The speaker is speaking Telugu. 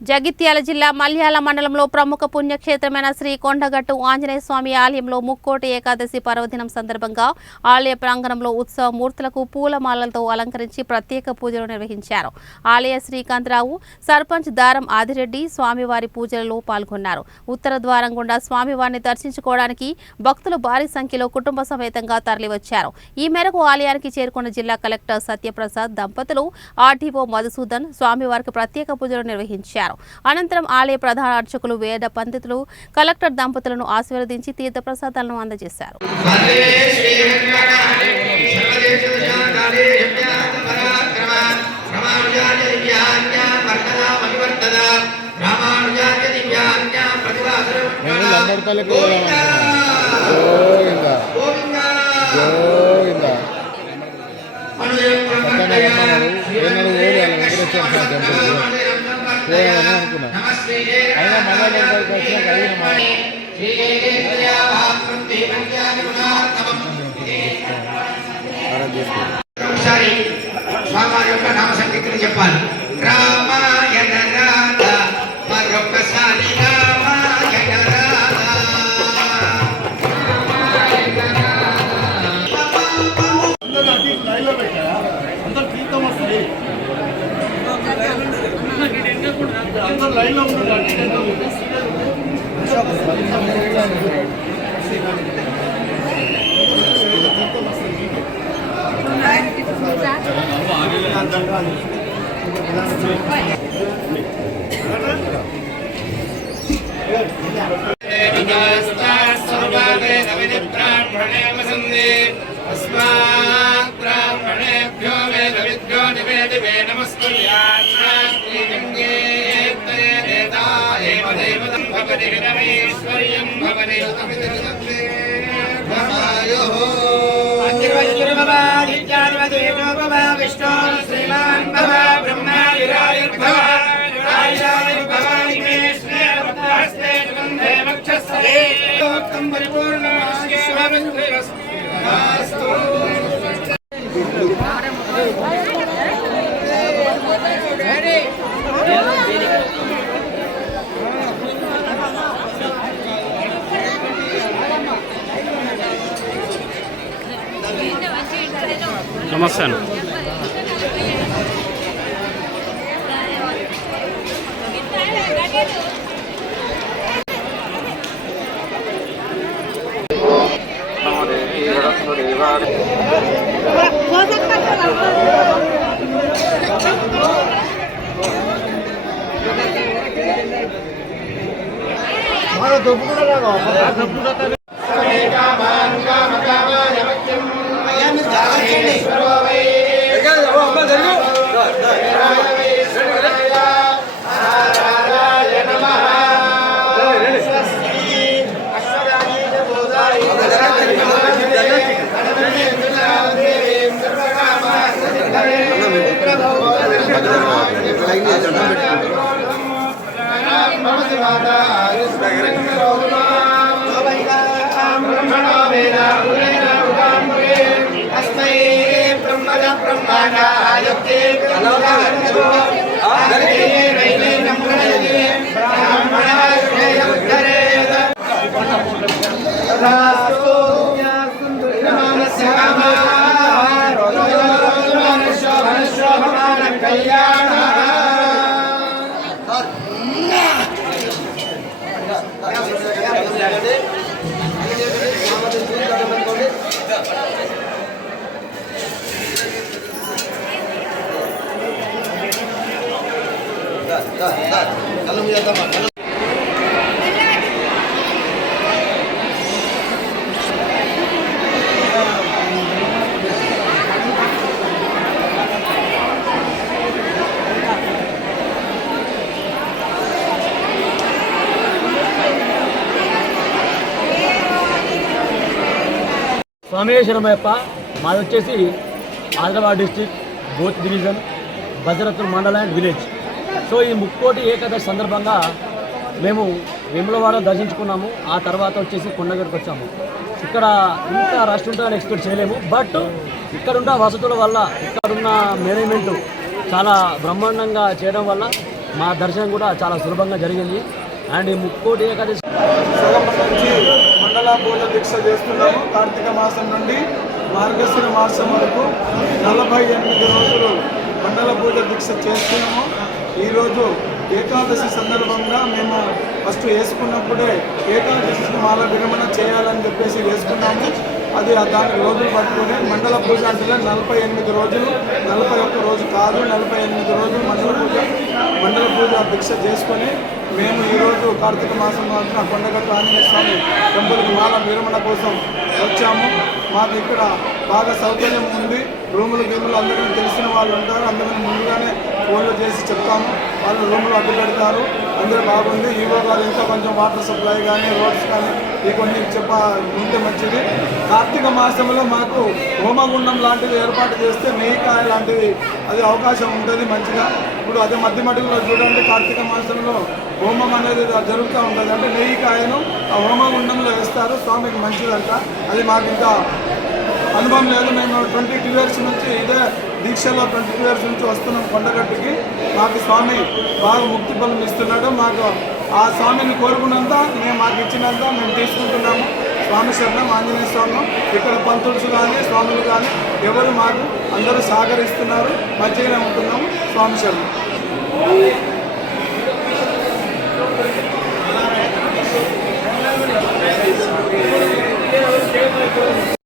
జగిత్యాల జిల్లా మల్యాల మండలంలో ప్రముఖ పుణ్యక్షేత్రమైన శ్రీ కొండగట్టు ఆంజనేయ స్వామి ఆలయంలో ముక్కోటి ఏకాదశి పర్వదినం సందర్భంగా ఆలయ ప్రాంగణంలో ఉత్సవ మూర్తులకు పూలమాలలతో అలంకరించి ప్రత్యేక పూజలు నిర్వహించారు. ఆలయ శ్రీకాంతరావు, సర్పంచ్ దారం ఆదిరెడ్డి స్వామివారి పూజలలో పాల్గొన్నారు. ఉత్తర ద్వారం గుండా స్వామివారిని దర్శించుకోవడానికి భక్తులు భారీ సంఖ్యలో కుటుంబ సమేతంగా తరలివచ్చారు. ఈ మేరకు ఆలయానికి చేరుకున్న జిల్లా కలెక్టర్ సత్యప్రసాద్ దంపతులు, ఆర్డీఓ మధుసూదన్ స్వామివారికి ప్రత్యేక పూజలు నిర్వహించారు. అనంతరం ఆలయ ప్రధాన అర్చకులు వేద పండితులు కలెక్టర్ దంపతులను ఆశీర్వదించి తీర్థప్రసాదాలను అందజేశారు. అనుకున్నా అయినా మళ్ళీ ఒకసారి స్వామివారి యొక్క నామ సంకీర్తన చెప్పాలి. రామాయణ రాధ మరొకసారి రామాయణ రాధ. అందరు తీర్థం వస్తాయి, అందరు లైన్లో నమస్తే. స్వామేశ్వరమయ్యప్ప. మాది వచ్చేసి ఆదిలాబాద్ డిస్టిక్ బోత్ డివిజన్ భద్రతుల్ మండల్ అండ్ విలేజ్. సో ఈ ముక్కోటి ఏకాదశి సందర్భంగా మేము వేములవాడ దర్శించుకున్నాము. ఆ తర్వాత వచ్చేసి కొండగట్టుకు వచ్చాము. ఇక్కడ ఇంత రష్ ఉంటుందని ఎక్స్పెక్ట్ చేయలేము. బట్ ఇక్కడున్న వసతుల వల్ల, ఇక్కడున్న మేనేజ్మెంట్ చాలా బ్రహ్మాండంగా చేయడం వల్ల మా దర్శనం కూడా చాలా సులభంగా జరిగింది. అండ్ ఈ ముక్కోటి ఏకాదశి సగం నుంచి మండల పూజ దీక్ష చేస్తున్నాము. కార్తీక మాసం నుండి మార్గశిర మాసం వరకు 48 రోజులు మండల పూజ దీక్ష చేస్తున్నాము. ఈరోజు ఏకాదశి సందర్భంగా మేము ఫస్ట్ వేసుకున్నప్పుడే ఏకాదశి మాల విరమణ చేయాలని చెప్పేసి వేసుకున్నాము. అది దానికి రోజులు పట్టుకొని మండల పూజ అంటే 48 రోజులు, 41 రోజు కాదు, 48 రోజులు మండల పూజ దీక్ష చేసుకొని మేము ఈరోజు కార్తీక మాసం వరకు కొండగట్టు ఆంజనేయ స్వామి టెంపుల్కి మాల విరమణ కోసం వచ్చాము. మాకు ఇక్కడ బాగా సౌకర్యం ఉంది. రూములు అందరికీ తెలిసిన వాళ్ళు ఉంటారు. అందరికీ ముందుగానే ఫోన్లు చేసి చెప్తాము. వాళ్ళు రూములు అడ్డు పెడతారు. అందరూ బాగుంది. ఈవో గారు ఇంకా కొంచెం వాటర్ సప్లై కానీ రోడ్స్ కానీ ఈ కొన్ని ఉంటే మంచిది. కార్తీక మాసంలో మాకు హోమగుండం లాంటిది ఏర్పాటు చేస్తే నెయ్యికాయ లాంటిది అది అవకాశం ఉంటుంది మంచిగా. ఇప్పుడు అదే మధ్య మడుగులో చూడండి, కార్తీక మాసంలో హోమం అనేది జరుగుతూ ఉంటుంది. అంటే నెయ్యికాయను ఆ హోమగుండంలో వేస్తారు. స్వామికి మంచిదంట. అది మాకు ఇంకా అనుభవం లేదు. మేము 22 ఇయర్స్ నుంచి ఇదే దీక్షలో 22 ఇయర్స్ నుంచి వస్తున్నాం కొండగట్టుకి. మాకు స్వామి బాగా ముక్తి ఫలం ఇస్తున్నాడు. మాకు ఆ స్వామిని కోరుకున్నంత మాకు ఇచ్చినంత మేము తీసుకుంటున్నాము. స్వామి శరణం ఆంజనేయ స్వామి. ఇక్కడ పంతులు కానీ స్వాములు కానీ ఎవరు మాకు అందరూ సహకరిస్తున్నారు. మంచిగానే ఉంటున్నాము. స్వామి శరణం.